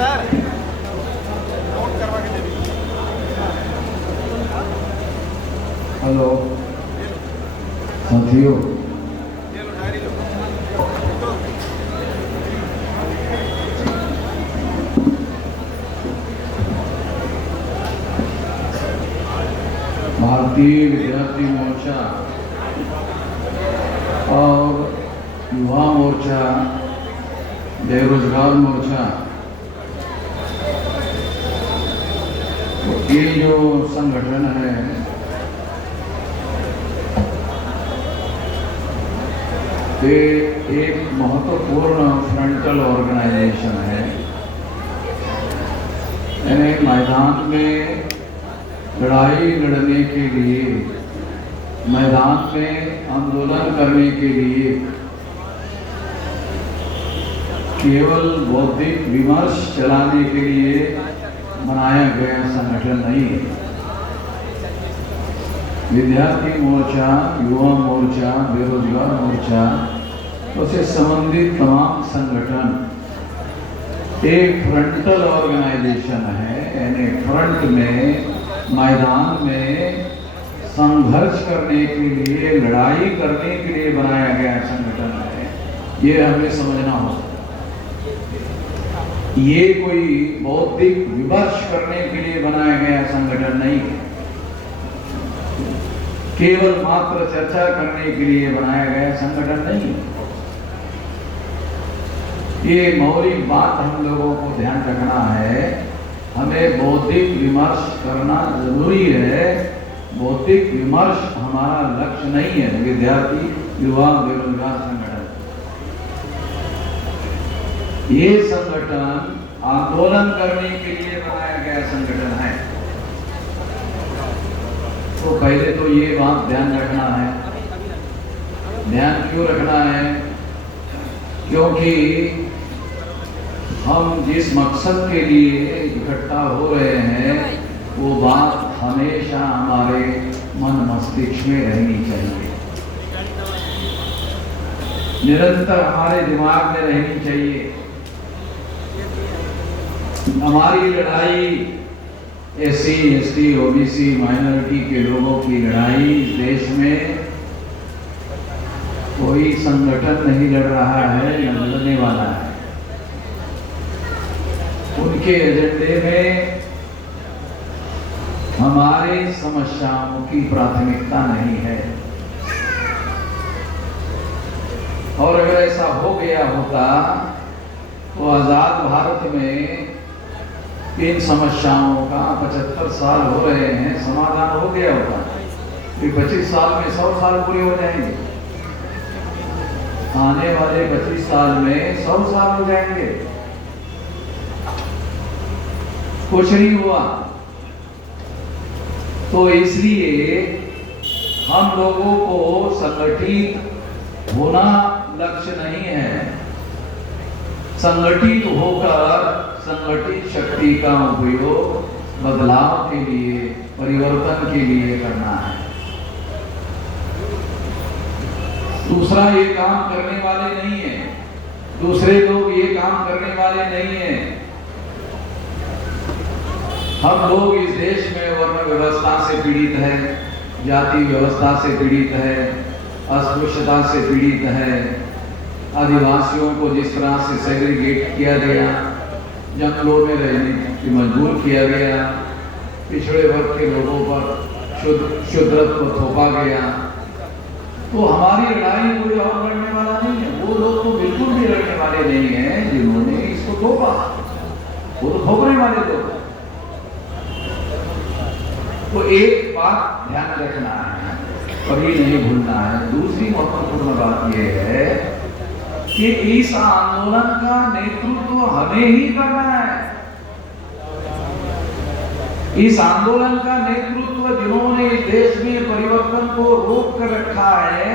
Sir note करवा के दे दीजिए। हेलो साथियों, ये लो डायरी लो। भारतीय विद्यार्थी मोर्चा और युवा मोर्चा, बेरोजगार मोर्चा, ये जो संगठन है ये एक महत्वपूर्ण फ्रंटल ऑर्गेनाइजेशन है। यानी मैदान में लड़ाई लड़ने के लिए, मैदान में आंदोलन करने के लिए केवल बौद्धिक विमर्श चलाने के लिए बनाया गया संगठन नहीं है। विद्यार्थी मोर्चा, युवा मोर्चा, बेरोजगार मोर्चा उससे संबंधित तमाम संगठन एक फ्रंटल ऑर्गेनाइजेशन है। यानी फ्रंट में, मैदान में संघर्ष करने के लिए, लड़ाई करने के लिए बनाया गया संगठन है। ये हमें समझना होगा। ये कोई बौद्धिक विमर्श करने के लिए बनाया गया संगठन नहीं है, केवल मात्र चर्चा करने के लिए बनाया गया संगठन नहीं है। ये मौलिक बात हम लोगों को ध्यान रखना है। हमें बौद्धिक विमर्श करना जरूरी है। बौद्धिक विमर्श हमारा लक्ष्य नहीं है। विद्यार्थी, युवा, बेरोजगार संगठन, ये संगठन आंदोलन करने के लिए बनाया गया संगठन है। तो पहले तो ये बात ध्यान रखना है। ध्यान क्यों रखना है? क्योंकि हम जिस मकसद के लिए इकट्ठा हो रहे हैं वो बात हमेशा हमारे मन मस्तिष्क में रहनी चाहिए, निरंतर हमारे दिमाग में रहनी चाहिए। हमारी लड़ाई एससी, एसटी, ओबीसी, माइनॉरिटी के लोगों की लड़ाई इस देश में कोई संगठन नहीं लड़ रहा है, न लड़ने वाला है। उनके एजेंडे में हमारे समस्याओं की प्राथमिकता नहीं है। और अगर ऐसा हो गया होता तो आजाद भारत में इन समस्याओं का 75 साल हो रहे हैं, समाधान हो गया होगा। 25 साल में 100 साल पूरे हो जाएंगे। आने वाले 25 साल में 100 साल हो जाएंगे। कुछ नहीं हुआ। तो इसलिए हम लोगों को संगठित होना लक्ष्य नहीं है। संगठित होकर संगठित शक्ति का उपयोग बदलाव के लिए, परिवर्तन के लिए करना है। दूसरा ये काम करने वाले नहीं है, दूसरे लोग ये काम करने वाले नहीं है। हम लोग इस देश में वर्ण व्यवस्था से पीड़ित है, जाति व्यवस्था से पीड़ित है, अस्पृश्यता से पीड़ित है। आदिवासियों को जिस तरह से सेग्रीगेट किया गया, जंगलों में रहने की मजबूर किया गया, पिछड़े वर्ग के लोगों पर शुद्रत्व थोपा गया, तो हमारी लड़ाई कोई और लड़ने वाला नहीं है। वो लोग तो बिल्कुल भी लड़ने वाले नहीं हैं जिन्होंने इसको थोपा, वो तो थोपने वाले लोग। तो एक बात ध्यान रखना है, कभी नहीं भूलना है। दूसरी महत्वपूर्ण बात यह है कि इस आंदोलन का नेतृत्व हमें ही करना है। इस आंदोलन का नेतृत्व जिन्होंने इस देश में परिवर्तन को रोक कर रखा है,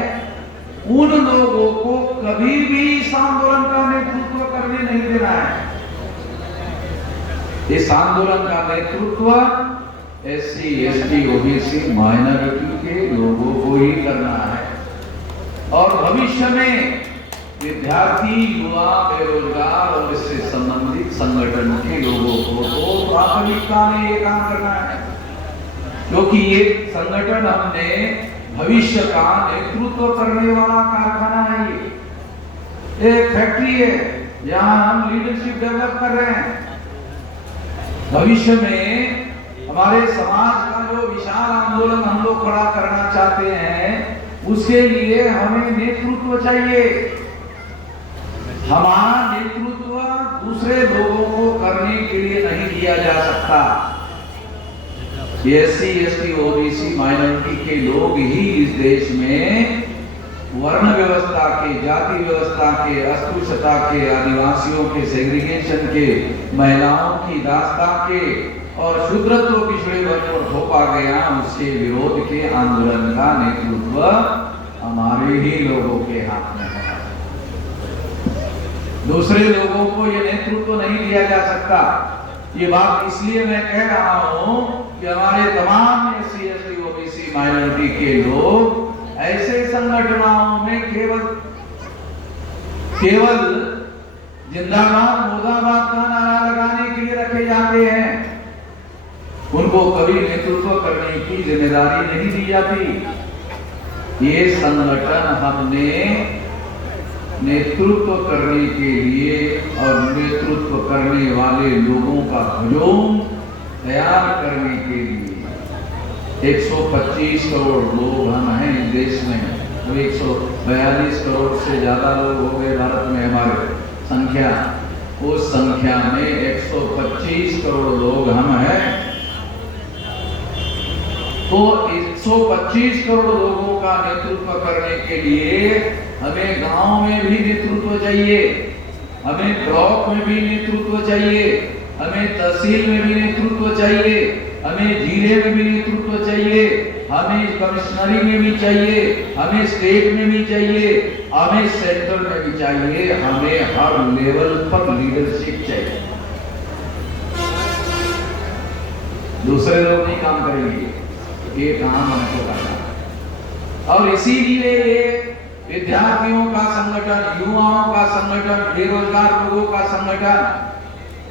उन लोगों को कभी भी इस आंदोलन का नेतृत्व करने नहीं देना है। इस आंदोलन का नेतृत्व एससी, एसटी, ओबीसी, माइनॉरिटी के लोगों को ही करना है। और भविष्य में विद्यार्थी, युवा, बेरोजगार और इससे संबंधित संगठन के लोगों को तो प्राथमिकता में ये काम करना है, क्योंकि ये संगठन हमने भविष्य का नेतृत्व करने वाला कारखाना है। ये एक फैक्ट्री है जहां हम लीडरशिप डेवलप कर रहे हैं। भविष्य में हमारे समाज का जो विशाल आंदोलन हम लोग खड़ा करना चाहते हैं, उसके लिए हमें नेतृत्व चाहिए। हमारा नेतृत्व दूसरे लोगों को करने के लिए नहीं दिया जा सकता। एससी, एसटी, ओबीसी, माइनॉरिटी के लोग ही इस देश में वर्ण व्यवस्था के, जाति व्यवस्था के, अस्पृश्यता के, आदिवासियों के सेग्रीगेशन के, महिलाओं की दास्ता के और शूद्रत्व पिछड़े वर्ग पर थोपा गया उसके विरोध के आंदोलन का नेतृत्व हमारे ही लोगों के हाथ में है। दूसरे लोगों को यह नेतृत्व नहीं दिया जा सकता। ये बात इसलिए मैं कह रहा हूं कि हमारे तमाम एससी, एसटी, ओबीसी, माइनॉरिटी के लोग ऐसे संगठनों में केवल जिंदाबाद मुर्दाबाद का नारा लगाने के लिए रखे जाते हैं। उनको कभी नेतृत्व करने की जिम्मेदारी नहीं दी जाती। ये संगठन हमने नेतृत्व करने के लिए और नेतृत्व करने वाले लोगों का हुजूम तैयार करने के लिए 125 करोड़ लोग हम हैं इस देश में। 142 करोड़ से ज्यादा लोग हो गए भारत में हमारे संख्या। उस संख्या में 125 करोड़ लोग हम हैं, तो 125 करोड़ लोगों का नेतृत्व करने के लिए हमें गांव में भी नेतृत्व चाहिए, हमें ब्लॉक में भी नेतृत्व चाहिए, हमें तहसील में भी नेतृत्व चाहिए, हमें जिले में भी नेतृत्व चाहिए, हमें कमिश्नरी में भी चाहिए, हमें स्टेट में भी चाहिए, हमें सेंटर में भी चाहिए, हमें हर लेवल पर लीडरशिप चाहिए। दूसरे लोग नहीं काम करेंगे, ये काम हमको करना है। और इसीलिए ये विद्यार्थियों का संगठन, युवाओं का संगठन, बेरोजगार लोगों का संगठन,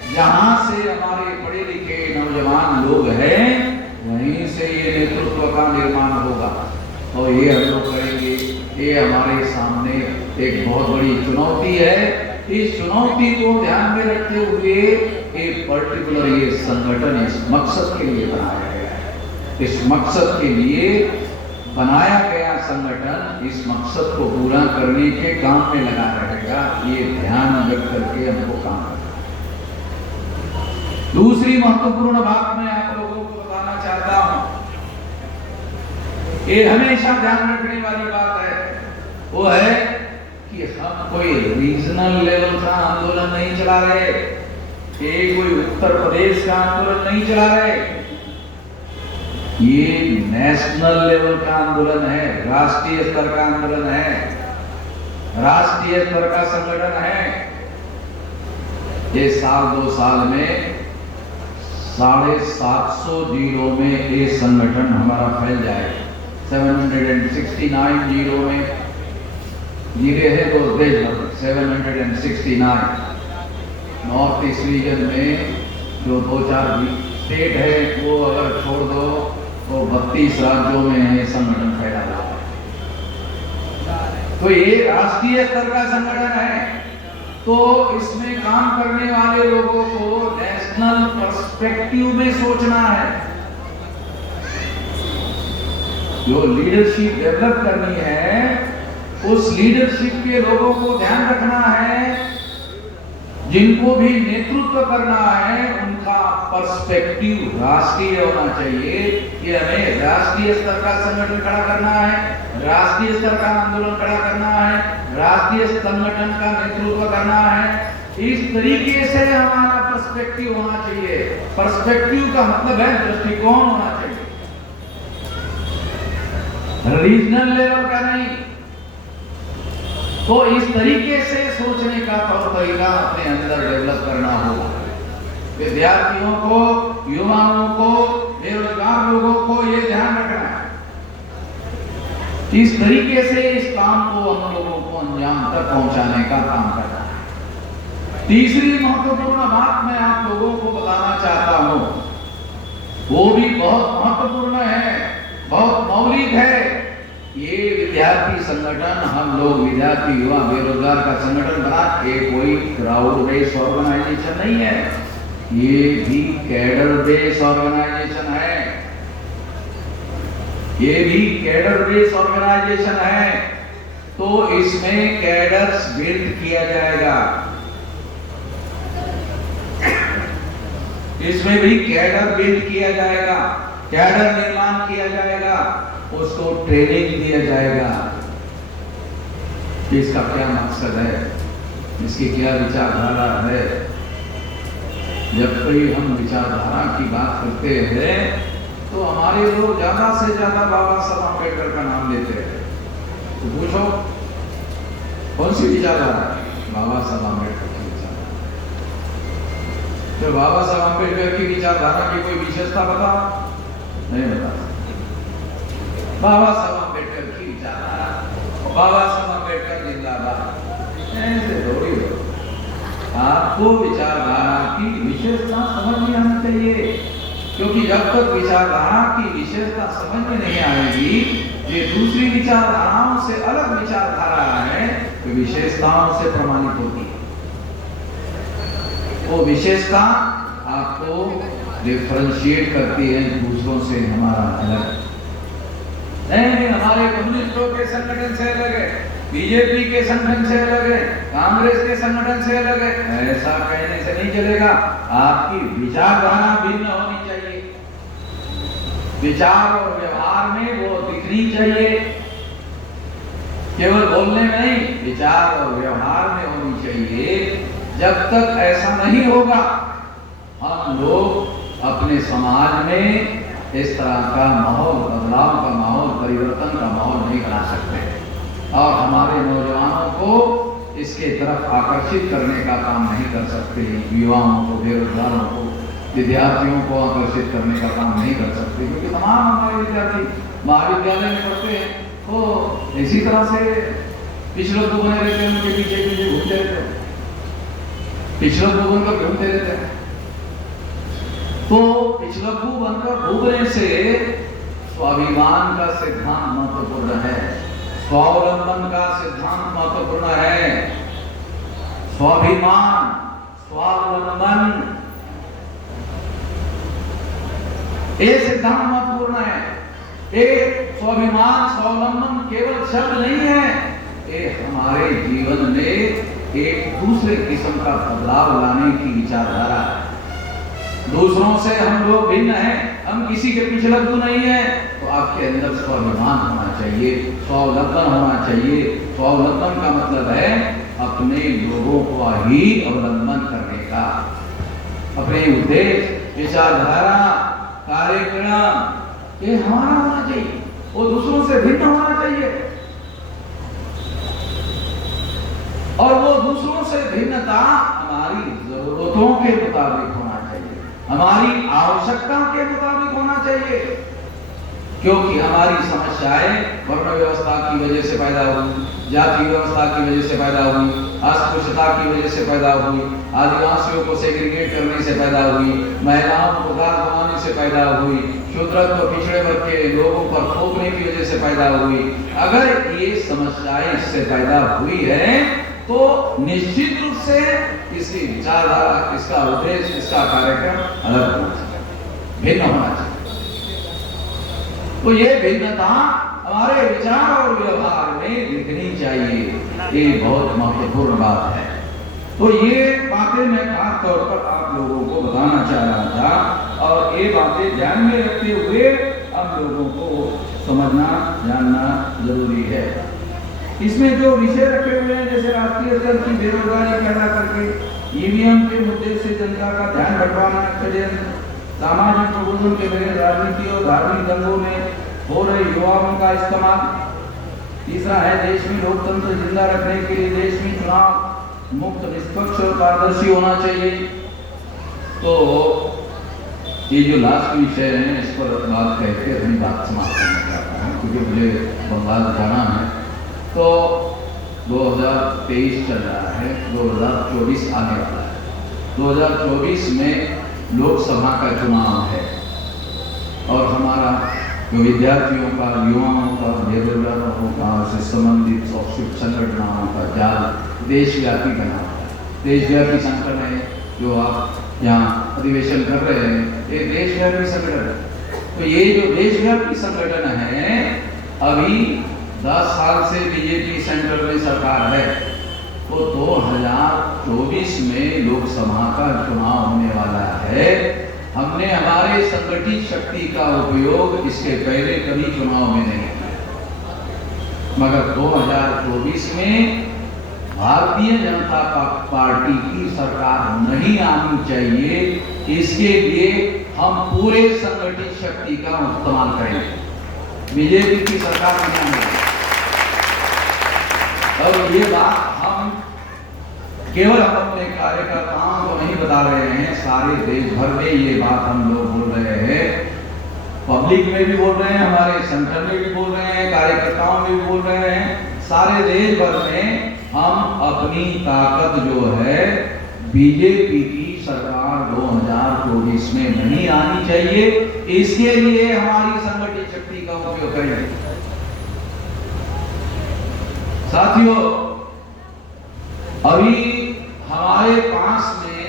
जहां से हमारे पढ़े लिखे नौजवान लोग हैं, वहीं से ये नेतृत्व का निर्माण होगा और ये हम लोग करेंगे। ये हमारे सामने एक बहुत बड़ी चुनौती है। इस चुनौती को ध्यान में रखते हुए एक पर्टिकुलर ये संगठन इस मकसद के लिए बनाया गया है। इस मकसद के लिए बनाया गया संगठन इस मकसद को पूरा करने के काम में लगा रहेगा। ये ध्यान रख करके हमको काम करना। दूसरी महत्वपूर्ण बात मैं आप लोगों को बताना चाहता हूं, ये हमेशा ध्यान रखने वाली बात है, वो है कि हम कोई रीजनल लेवल का आंदोलन नहीं चला रहे, ये कोई उत्तर प्रदेश का आंदोलन नहीं चला रहे, ये नेशनल लेवल का आंदोलन है, राष्ट्रीय स्तर का आंदोलन है, राष्ट्रीय स्तर का संगठन है। ये साल 2 साल में 750 जिलों में ये संगठन हमारा फैल जाएगा। 769 जिलों में जिले है तो देश भर 769। नॉर्थ ईस्ट रीजन में जो 2-4 स्टेट है वो अगर छोड़ दो तो 32 राज्यों में ये संगठन फैला हुआ है। तो ये राष्ट्रीय स्तर का संगठन है, तो इसमें काम करने वाले लोगों को नेशनल पर्सपेक्टिव में सोचना है। जो लीडरशिप डेवलप करनी है, उस लीडरशिप के लोगों को ध्यान रखना है। जिनको भी नेतृत्व करना है उनका पर्सपेक्टिव राष्ट्रीय होना चाहिए कि हमें राष्ट्रीय स्तर का संगठन खड़ा करना है, राष्ट्रीय स्तर का आंदोलन खड़ा करना है, राष्ट्रीय संगठन का नेतृत्व करना है। इस तरीके से हमारा पर्सपेक्टिव होना चाहिए। पर्सपेक्टिव का मतलब है दृष्टिकोण होना चाहिए, रीजनल लेवल का नहीं। तो इस तरीके से सोचने का तौर तरीका अपने अंदर डेवलप करना होगा। विद्यार्थियों को, युवाओं को, बेरोजगार लोगों को ये ध्यान रखना है। इस तरीके से इस काम को हम लोगों को अंजाम तक पहुंचाने का काम करता है। तीसरी महत्वपूर्ण बात मैं आप लोगों को बताना चाहता हूं, वो भी बहुत महत्वपूर्ण है, बहुत मौलिक है। ये विद्यार्थी संगठन, हम लोग विद्यार्थी युवा बेरोजगार का संगठन बना, ये कोई क्राउड बेस्ड ऑर्गेनाइजेशन नहीं है, ये भी कैडर बेस्ड ऑर्गेनाइजेशन है, ये भी कैडर बेस्ड ऑर्गेनाइजेशन है। तो इसमें कैडर्स बिल्ड किया जाएगा, इसमें भी कैडर बिल्ड किया जाएगा, कैडर निर्माण किया जाएगा, उसको ट्रेनिंग दिया जाएगा। इसका क्या मकसद है, इसकी क्या विचारधारा है। जब कोई हम विचारधारा की बात करते हैं तो हमारे लोग ज्यादा से ज्यादा बाबा साहब अम्बेडकर का नाम लेते हैं। तो पूछो कौन सी विचारधारा है? बाबा साहब अम्बेडकर की विचारधारा। तो बाबा साहब अम्बेडकर की विचारधारा की कोई विशेषता बता? नहीं बता। बाबा साहब अम्बेडकर की विचारधारा, बाबा साहब अम्बेडकर जिंदाबाद, ऐसे थोड़ी हो। आपको विचारधारा की विशेषता समझ में आना चाहिए, क्योंकि जब तक विचारधारा की विशेषता समझ में नहीं आएगी, ये दूसरी विचारधाराओं से अलग विचारधारा है तो विशेषताओं से प्रमाणित होगी। वो विशेषता आपको डिफरेंशिएट करती है दूसरों से, हमारा अलग नहीं। हमारे कम्युनिस्टों के संगठन से अलग है, बीजेपी के संगठन से अलग है, कांग्रेस के संगठन से अलग है, ऐसा कहने से नहीं चलेगा। आपकी विचारधारा भिन्न होनी चाहिए, विचार और व्यवहार में वो दिखनी चाहिए, केवल बोलने में नहीं, विचार और व्यवहार में होनी चाहिए। जब तक ऐसा नहीं होगा, हम लोग अपने समाज में इस तरह का माहौल, बदलाव का माहौल, परिवर्तन का माहौल नहीं बना सकते और हमारे नौजवानों को इसके तरफ आकर्षित करने का काम नहीं कर सकते। युवाओं को, बेरोजगारों को, विद्यार्थियों को आकर्षित करने का काम नहीं कर सकते, क्योंकि तमाम हमारे विद्यार्थी महाविद्यालय में पढ़ते हैं तो इसी तरह से पिछड़ों को बने रहते हैं, उनके पीछे पीछे घूमते रहते हैं, पिछड़ों को बनकर घूमते रहते हैं। तो पिछलग्गू बनकर डूबने से स्वाभिमान का सिद्धांत महत्वपूर्ण है, स्वावलंबन का सिद्धांत महत्वपूर्ण है। स्वाभिमान, स्वावलंबन, ये सिद्धांत महत्वपूर्ण है। एक स्वाभिमान, स्वावलंबन केवल शब्द नहीं है, ये हमारे जीवन में एक दूसरे किस्म का बदलाव लाने की विचारधारा है। दूसरों से हम लोग भिन्न हैं, हम किसी के पिछलग्गू नहीं है, तो आपके अंदर स्वाभिमान होना चाहिए, स्वावलंबन होना चाहिए। स्वावलंबन का मतलब है अपने लोगों को ही अवलंबन करने का, अपने उद्देश्य, विचारधारा, कार्यक्रम ये हमारा होना चाहिए, वो दूसरों से भिन्न होना चाहिए। और वो दूसरों से भिन्नता हमारी जरूरतों के मुताबिक होना चाहिए, हमारी आवश्यकता के मुताबिक होना चाहिए। क्योंकि हमारी समस्याएं वर्ण व्यवस्था की वजह से पैदा हुई, जाति व्यवस्था की वजह से पैदा हुई, अस्पृश्यता की वजह से पैदा हुई, आदिवासियों को सेग्रीगेट करने से पैदा हुई, महिलाओं को दास बनाने से पैदा हुई, शूद्रत्व पिछड़े वर्ग के लोगों पर थोपने की वजह से पैदा हुई। अगर ये समस्याएं इससे पैदा हुई है तो निश्चित रूप से इसकी विचारधारा, इसका उद्देश्य, इसका कार्यक्रम अलग होना चाहिए, भिन्न होना चाहिए। तो ये भिन्नता हमारे विचार और व्यवहार में दिखनी चाहिए, ये बहुत महत्वपूर्ण बात है। तो ये बातें मैं खास तौर पर आप लोगों को बताना चाह रहा था, और ये बातें ध्यान में रखते हुए हम लोगों को समझना, जानना जरूरी है। इसमें जो विषय रखे हुए हैं, जैसे राष्ट्रीय स्तर की बेरोजगारी पैदा करके ईवीएम के मुद्दे से जनता का ध्यान भटकाना, सामाजिक प्रबोधन के बगैर राजनीति और धार्मिक दंगों में हो रहे युवाओं का इस्तेमाल। तीसरा है देश में लोकतंत्र जिंदा रखने के लिए देश में चुनाव मुक्त, निष्पक्ष और पारदर्शी होना चाहिए। तो ये जो लास्ट विषय है, इस पर बात कहकर अपनी बात समाप्त करना चाहता हूँ, क्योंकि मुझे बंगाल जाना है। तो 2023 चल रहा है, 2024 आने वाला है। 2024 में लोकसभा का चुनाव है और हमारा जो विद्यार्थियों का, युवाओं का, बेरोजगारों का, से संबंधित शैक्षिक संगठनों का जाल देशव्यापी बना हुआ है। देशव्यापी संगठन है जो आप यहाँ अधिवेशन कर रहे हैं, ये देशव्यापी संगठन है। तो ये जो देशव्यापी संगठन है, अभी 10 साल से बीजेपी सेंटर में सरकार है, तो 2024 में लोकसभा का चुनाव होने वाला है। हमने हमारे संगठित शक्ति का उपयोग इसके पहले कभी चुनाव में नहीं किया, मगर 2024 में भारतीय जनता पार्टी की सरकार नहीं आनी चाहिए। इसके लिए हम पूरे संगठित शक्ति का इस्तेमाल करेंगे। बीजेपी की सरकार नहीं आनी। और ये बात हम केवल अपने कार्यकर्ताओं को नहीं बता रहे हैं, सारे देश भर में ये बात हम लोग बोल रहे हैं। पब्लिक में भी बोल रहे हैं, हमारे संगठन में भी बोल रहे हैं, कार्यकर्ताओं में भी बोल रहे हैं। सारे देश भर में हम अपनी ताकत जो है, बीजेपी की सरकार 2024 में नहीं आनी चाहिए, इसके लिए हमारी संगठित शक्ति का उपयोग करेंगे। साथियों, अभी हमारे पास में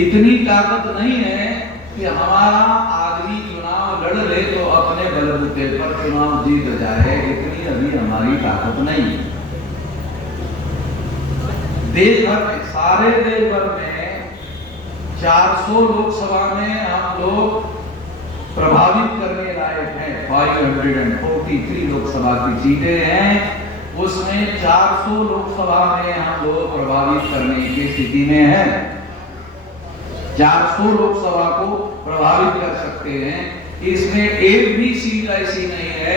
इतनी ताकत नहीं है कि हमारा आदमी चुनाव लड़ ले तो अपने बलबूते पर चुनाव जीत जाए, इतनी अभी हमारी ताकत नहीं है। देश भर में, सारे देश भर में 400 लोकसभा में हम लोग प्रभावित करने लायक हैं। 543 लोकसभा की सीटें हैं, उसमें 400 लोकसभा में हम लोग प्रभावित करने की स्थिति में हैं। 400 लोकसभा को प्रभावित कर सकते हैं। इसमें एक भी सीट ऐसी नहीं है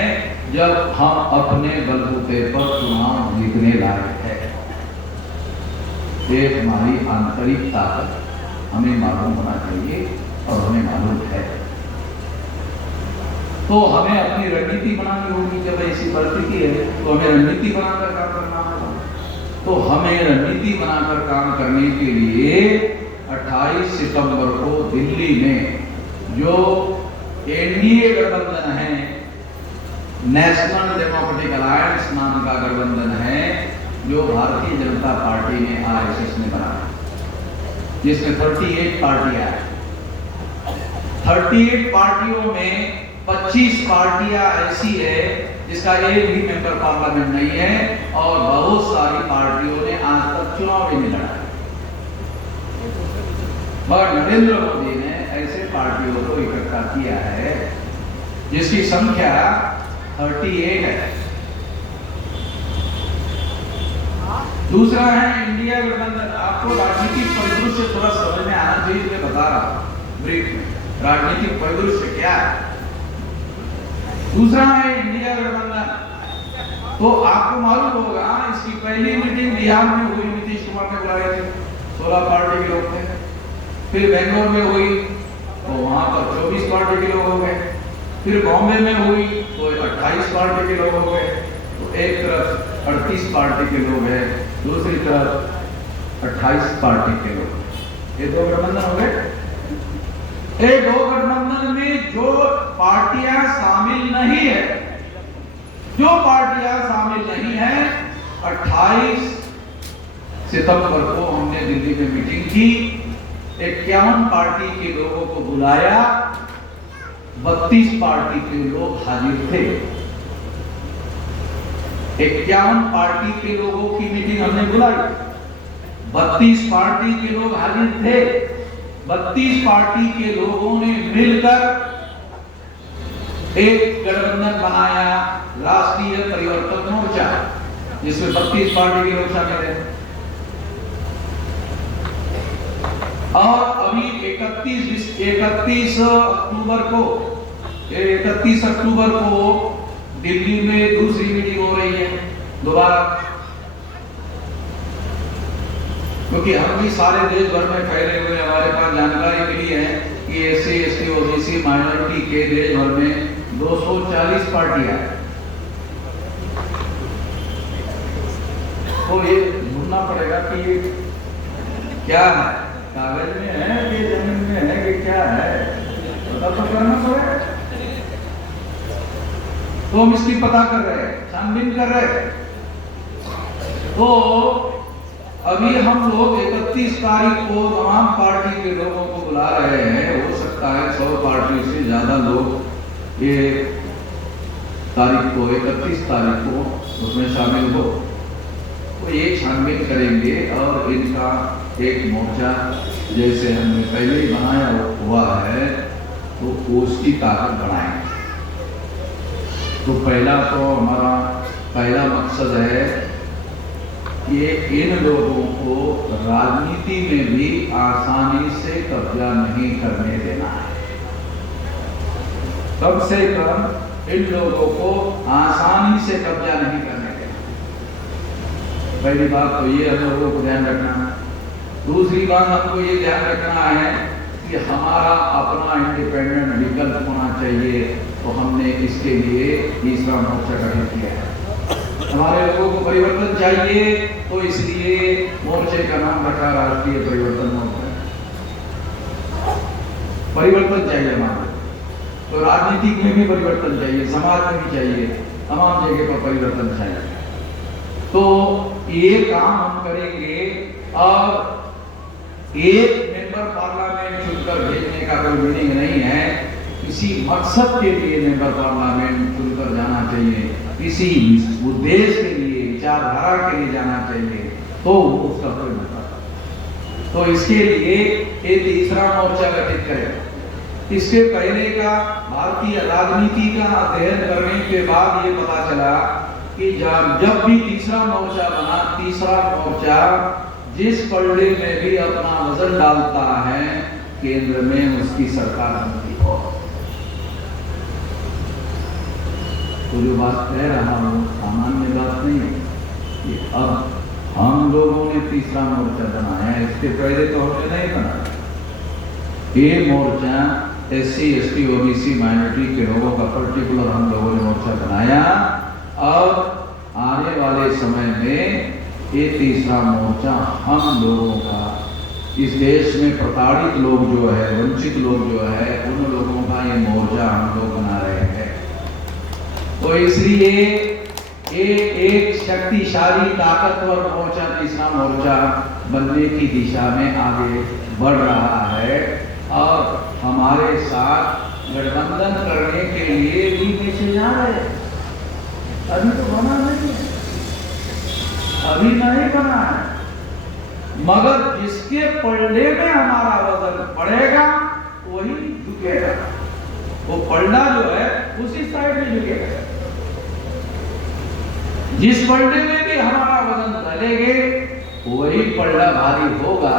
जब हम अपने बलबूते पर चुनाव जीतने लायक है। ये हमारी आंतरिक ताकत हमें मालूम होना चाहिए और हमें मालूम है। तो हमें अपनी रणनीति बनानी होगी। जब ऐसी परिस्थिति है तो हमें रणनीति बनाकर काम करना होगा। तो हमें रणनीति बनाकर काम करने के लिए 28 सितंबर को दिल्ली में जो एनडीए गठबंधन है, नेशनल डेमोक्रेटिक अलायंस नाम का गठबंधन है, जो भारतीय जनता पार्टी ने आरएसएस ने बनाया, जिसमें 38 पार्टियां हैं। 38 पार्टियों में 25 पार्टियां ऐसी है जिसका एक भी मेंबर पार्लियामेंट नहीं है, और बहुत सारी पार्टियों ने आज तक चुनाव भी नहीं लड़ा। पर नरेंद्र मोदी ने ऐसे पार्टियों को इकट्ठा किया है जिसकी संख्या 38 है। दूसरा है इंडिया गठबंधन। आपको राजनीतिक परिदृश्य थोड़ा समझ में आना चाहिए, मैं बता रहा हूं ब्रीफ में राजनीतिक परिदृश्य क्या है। दूसरा है इंडिया गठबंधन। तो आपको मालूम होगा, इसकी पहली मीटिंग बिहार में हुई, नीतीश कुमार ने बुलाए थे, 16 पार्टी के लोग थे। फिर बेंगलोर में हुई तो वहां पर 24 पार्टी के लोग हो गए। फिर बॉम्बे में हुई तो 28 पार्टी के लोग हो गए। तो एक तरफ 38 पार्टी के लोग हैं, दूसरी तरफ 28 पार्टी के लोग। ये दो गठबंधन हो गए। एक दो गठबंधन में जो पार्टियां शामिल नहीं है, जो पार्टियां शामिल नहीं है, 28 सितंबर को हमने दिल्ली में मीटिंग की। 51 पार्टी के लोगों को बुलाया, 32 पार्टी के लोग हाजिर थे। 51 पार्टी के लोगों की मीटिंग हमने बुलाई, 32 पार्टी के लोग हाजिर थे। 32 पार्टी के लोगों ने मिलकर एक गठबंधन बनाया, राष्ट्रीय परिवर्तन मोर्चा, जिसमें 32 पार्टी के लोग शामिल हैं। और अभी 31 अक्टूबर को दिल्ली में दूसरी मीटिंग हो रही है दोबारा, क्योंकि हम भी सारे देश भर में फैले हुए, हमारे पास जानकारी मिली है कि एससी एसटी ओबीसी माइनॉरिटी के देश भर में 240 पार्टियां हैं। तो ये ढूंढना पड़ेगा कि ये क्या है, कागज में है कि जमीन में है कि क्या है, पता तो करना पड़ेगा। तो हम इसकी पता कर रहे हैं, छानबीन कर रहे हैं। तो अभी हम लोग 31 तारीख को तमाम पार्टी के लोगों को बुला रहे हैं। हो सकता है 100 पार्टी से ज्यादा लोग ये तारीख को 31 तारीख को उसमें शामिल हो। तो ये छानबीन करेंगे और इनका एक मोर्चा जैसे हमने पहले ही बनाया हुआ है तो उसकी ताकत बढ़ाएंगे। तो पहला तो हमारा पहला मकसद है कि इन लोगों को राजनीति में भी आसानी से कब्जा नहीं करने देना है। कम से कम इन लोगों को आसानी से कब्जा नहीं करने देना। पहली बात तो ये हम लोगों को ध्यान रखना है। दूसरी बात हमको ये ध्यान रखना है कि हमारा अपना इंडिपेंडेंट विकल्प होना चाहिए। तो हमने इसके लिए तीसरा मोर्चा गठित किया है। हमारे लोगों को परिवर्तन चाहिए तो इसलिए मोर्चे का नाम रखा राष्ट्रीय परिवर्तन मोर्चा। परिवर्तन चाहिए हमारे, तो राजनीतिक में भी परिवर्तन चाहिए, समाज में भी चाहिए, तमाम जगह पर परिवर्तन चाहिए। तो ये काम हम करेंगे और एक मेंबर पार्लियामेंट चुनकर भेजने का कोई मीनिंग नहीं है। किसी मकसद के लिए मेंबर पार्लियामेंट चुनकर जाना चाहिए, किसी उद्देश्य के लिए, विचारधारा के लिए जाना चाहिए, तो उसका कोई मतलब। तो इसके लिए ये तीसरा मोर्चा गठित करें। इसके पहले का भारतीय राजनीति का अध्ययन करने के बाद ये पता चला कि जब भी तीसरा मोर्चा बना, तीसरा मोर्चा जिस पलड़े में भी अपना वजन डालता है केंद्र में उसकी सरकार बनती हो। तो जो बात कह रहा हूं सामान्य बात नहीं है कि अब हम लोगों ने तीसरा मोर्चा बनाया, इसके पहले तो हमने नहीं बनाया। ये मोर्चा SC, ST, OBC माइनॉरिटी के लोगों का पर्टिकुलर हम लोगों ने मोर्चा बनाया और आने वाले समय में ये तीसरा मोर्चा हम लोगों का, इस देश में प्रताड़ित लोग जो है, वंचित लोग जो है, उन लोगों का ये मोर्चा हम लोग बना रहे हैं। तो इसलिए ये एक शक्तिशाली ताकतवर मोर्चा, तीसरा मोर्चा बनने की दिशा में आगे बढ़ रहा है और हमारे साथ गठबंधन करने के लिए भी मैसेज आ रहे हैं। अभी तो बना नहीं है, अभी नहीं बना है, मगर जिसके पलड़े में हमारा वजन पड़ेगा वही झुकेगा। वो पलड़ा जो है उसी साइड में झुकेगा। जिस पलड़े में भी हमारा वजन डलेगे वही पलड़ा भारी होगा।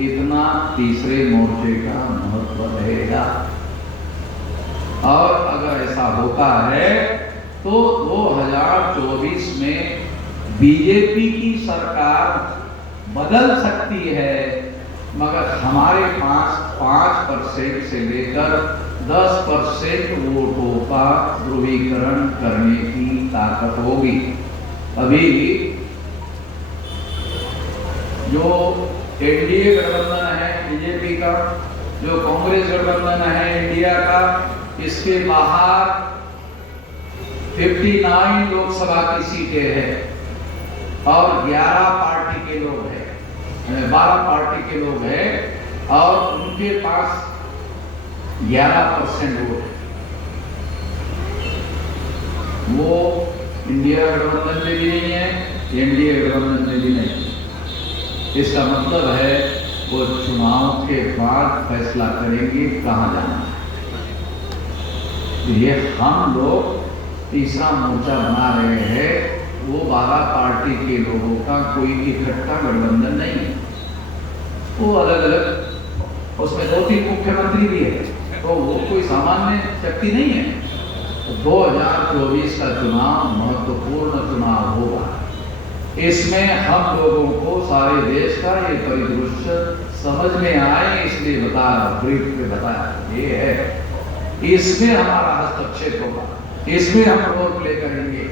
इतना तीसरे मोर्चे का महत्व रहेगा। और अगर ऐसा होता है तो 2024 में बीजेपी की सरकार बदल सकती है, मगर हमारे पास 5% से लेकर 10% वोटों का ध्रुवीकरण करने की ताकत होगी। अभी जो एनडीए गठबंधन है बीजेपी का, जो कांग्रेस गठबंधन है इंडिया का, इसके बाहर 59 लोकसभा की सीटें हैं और 11 पार्टी के लोग हैं, 12 पार्टी के लोग हैं और उनके पास 11% वोट है। वो इंडिया गठबंधन में भी नहीं है, एनडीए गठबंधन में भी नहीं है। इसका मतलब है वो चुनाव के बाद फैसला करेंगे कहां जाना है। ये हम लोग तीसरा मोर्चा बना रहे हैं, वो 12 पार्टी के लोगों का कोई इकट्ठा गठबंधन नहीं है। वो अलग अलग, उसमें 2-3 मुख्यमंत्री भी है, तो वो कोई सामान्य शक्ति नहीं है। 2024 का चुनाव महत्वपूर्ण चुनाव होगा। इसमें हम लोगों को सारे देश का ये परिदृश्य समझ में आए, इसलिए बताया, ब्रीफ में बताया ये है। इसमें हमारा हस्तक्षेप होगा, इसमें हम रोल प्ले करेंगे।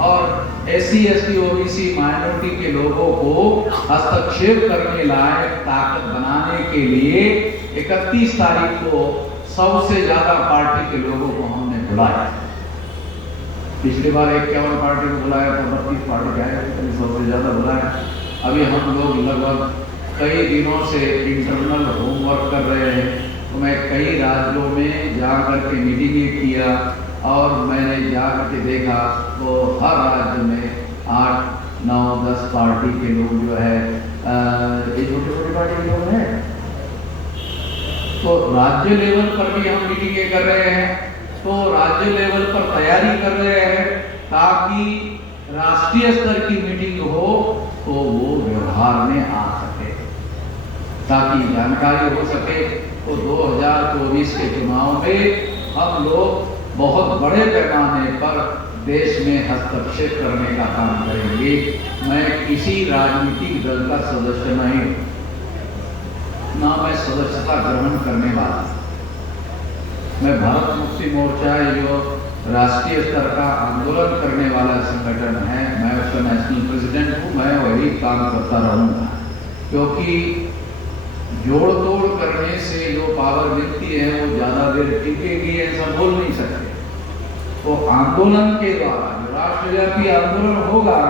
और SC ST OBC माइनॉरिटी के लोगों को हस्तक्षेप करने लायक ताकत बनाने के लिए 31 तारीख को 100 से ज्यादा पार्टी के लोगों को हमने बुलाया। पिछली बार 51 पार्टी को बुलाया था, 32 पार्टी का है, 100 से ज्यादा बुलाया। अभी हम लोग लगभग कई दिनों से इंटरनल होमवर्क कर रहे हैं। तो मैं कई राज्यों में जा करके मीटिंग किया और मैंने जा करके देखा तो हर राज्य में 8, 9, 10 पार्टी के लोग जो है ये छोटी छोटी पार्टी के लोग हैं। तो राज्य लेवल पर भी हम मीटिंगें कर रहे हैं, तो राज्य लेवल पर तैयारी कर रहे हैं ताकि राष्ट्रीय स्तर की मीटिंग हो तो वो व्यवहार में आ सके, ताकि जानकारी हो सके। तो 2024 के चुनाव में हम लोग बहुत बड़े पैमाने पर देश में हस्तक्षेप करने का काम करेंगे। मैं किसी राजनीतिक दल का सदस्य नहीं, ना मैं सदस्यता ग्रहण करने वाला। मैं भारत मुक्ति मोर्चा जो राष्ट्रीय स्तर का आंदोलन करने वाला संगठन है, मैं उसका नेशनल प्रेसिडेंट हूँ। मैं वही काम करता रहूँगा, क्योंकि जोड़ तोड़ करने से जो पावर मिलती है वो ज्यादा देर टिकेगी ऐसा बोल नहीं सकते। तो आंदोलन के द्वारा जो राष्ट्रव्यापी आंदोलन होगा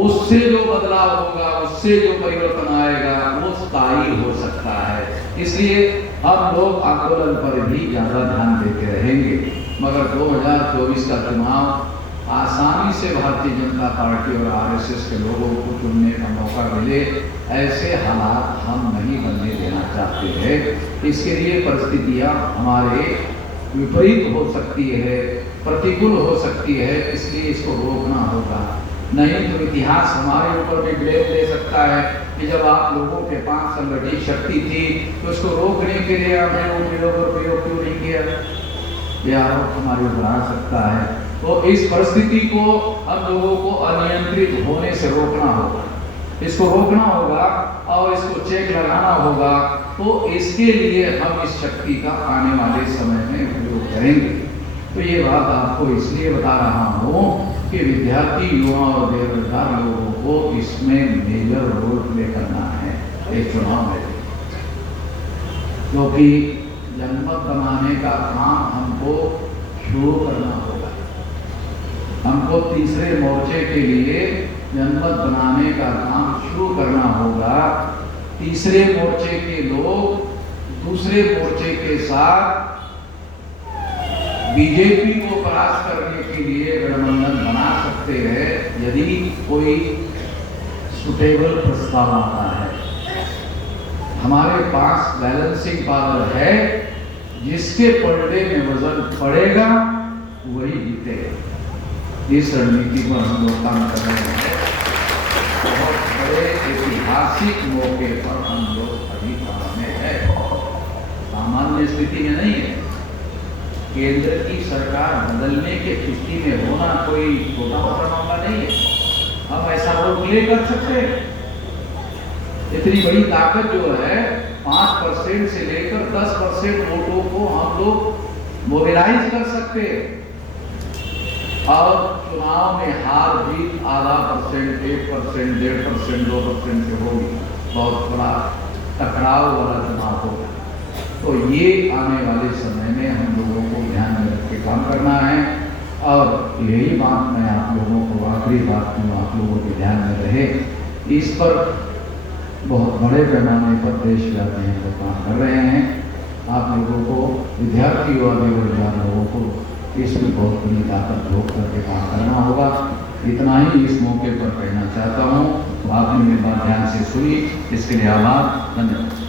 उससे जो बदलाव होगा, उससे जो परिवर्तन आएगा वो स्थायी हो सकता है। इसलिए हम लोग आंदोलन पर भी ज्यादा ध्यान देते रहेंगे। मगर 2024 का चुनाव आसानी से भारतीय जनता पार्टी और RSS के लोगों को चुनने का मौका मिले, ऐसे हालात हम नहीं बनने देना चाहते हैं। इसके लिए परिस्थितियां हमारे विपरीत हो सकती है, प्रतिकूल हो सकती है, इसलिए इसको रोकना होगा। नहीं तो इतिहास हमारे ऊपर भी ब्लेम दे सकता है कि जब आप लोगों के पास संगठित शक्ति थी तो उसको रोकने के लिए आपने उन बिलों पर प्रयोग क्यों नहीं किया, यह आरोप हमारे ऊपर आ सकता है। तो इस परिस्थिति को हम लोगों को अनियंत्रित होने से रोकना होगा, इसको रोकना होगा और इसको चेक लगाना होगा। तो इसके लिए हम इस शक्ति का आने वाले समय में उपयोग करेंगे। तो ये बात आपको इसलिए बता रहा हूँ कि विद्यार्थी, युवा और बेरोजगार लोगों को इसमें मेजर रोल प्ले करना है एक चुनाव में, क्योंकि जनमत बनाने का काम हमको शुरू करना होगा। हमको तीसरे मोर्चे के लिए जनमत बनाने का काम शुरू करना होगा। तीसरे मोर्चे के लोग दूसरे मोर्चे के साथ बीजेपी को परास्त करने के लिए गठबंधन बना सकते हैं यदि कोई सुटेबल प्रस्ताव आता है। हमारे पास बैलेंसिंग पावर है, जिसके पलड़े में वजन पड़ेगा वही जीतेगा। इस रणनीति पर हम लोग काम कर रहे हैं। बहुत बड़े ऐतिहासिक मौके पर हम लोग अभी काम में है, सामान्य स्थिति में नहीं है। केंद्र की सरकार बदलने के स्थिति में होना कोई छोटा मोटा मामला नहीं है। हम ऐसा रोल प्ले कर सकते हैं। इतनी बड़ी ताकत जो है 5% से लेकर 10% वोटों को हम लोग मोबिलाइज कर सकते हैं और चुनाव में हार जीत आधा %, 1%, 1.5%, 2% से होगी। बहुत बड़ा टकराव वाला चुनाव होगा। तो ये आने वाले समय में हम लोगों को ध्यान में रख के काम करना है। और यही बात मैं आप लोगों को आखिरी बात में आप लोगों के ध्यान में रहे, इस पर बहुत बड़े पैमाने पर देशव्यापी हम लोग काम कर रहे हैं। आप लोगों को, विद्यार्थी और बेरोजगार लोगों को इसमें बहुत बड़ी ताकत झोंक करके काम करना होगा। इतना ही इस मौके पर कहना चाहता हूँ। आपने मेरी बात ध्यान से सुनी, इसके लिए आभार, धन्यवाद।